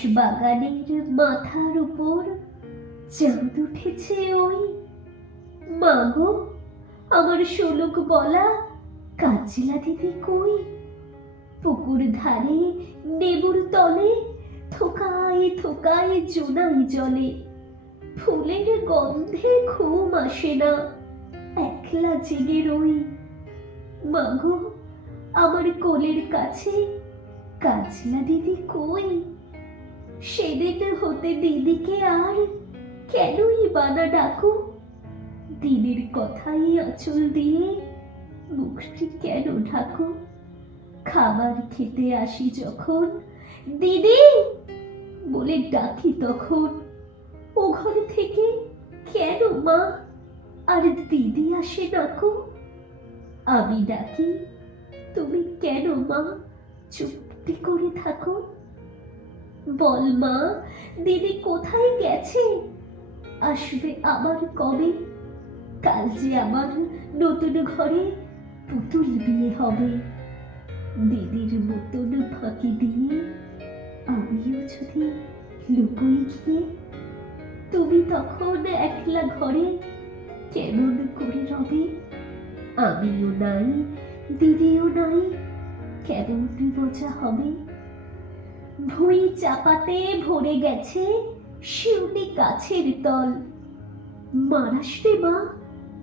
বাঁশবাগানের মাথার উপর চাঁদ উঠেছে ওই। মাগো, আমার শোলক বলা কাজলা দিদি কই? পুকুর ধারে নেবুর তলে থোকায় থোকায় জোনাই জলে। ফুলের গন্ধে ঘুম আসে না, একলা জেগে রই। মাগো, আমার কোলের কাছে কাজলা দিদি কই? সেদিন হতে দিদিকে আর কেনই বানা ডাকো? দিদির কথাই আঁচল দিয়ে মুখটি কেন ঢাকো? খাবার খেতে আসি যখন দিদি বলে ডাকি তখন ও ঘর থেকে কেন মা আর দিদি আসে নাকো? আমি ডাকি, তুমি কেন মা চুপটি করে থাকো? বল মা, দিদি কোথায় গেছে? আসবে আবার কবে? কাল যে আমার নতুন ঘরে পুতুল বিয়ে হবে। দিদির মতন ফাঁকি দিয়ে আমিও যদি লুকোই গিয়ে, তুমি তখন একলা ঘরে কেমন করে রবে? আমিও নাই, দিদিও নাই, কেমন মজা হবে? ভুঁই চাপাতে ভরে গেছে শিউলি গাছের তল। মারাস রে মা,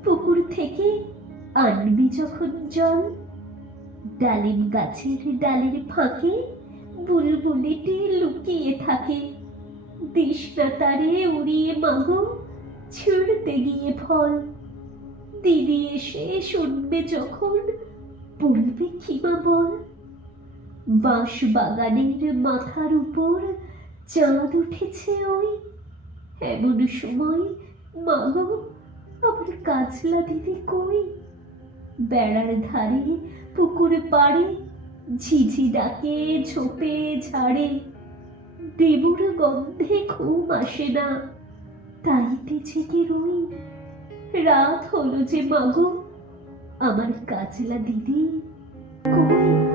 পুকুর থেকে আনবি যখন জল। ডালিম গাছের ডালের ফাঁকে বুলবুলিটি লুকিয়ে থাকে। দিস না তারে উড়িয়ে মাগো, ছিঁড়তে গিয়ে ফল। দিদি এসে শুনবে যখন বলবে কি মা বল? বাঁশ বাগানের মাথার উপর চাঁদ উঠেছে ওই। এমন সময় মাগো, আমার কাজলা দিদি কই? বেড়ার ধারে পুকুর পাড়ে ঝিঝি ডাকে ঝোপে ঝাড়ে। দেবুর গন্ধে ঘুম আসে না, তাইতে জেগে রই। রাত হলো যে মাগো, আমার কাজলা দিদি কই?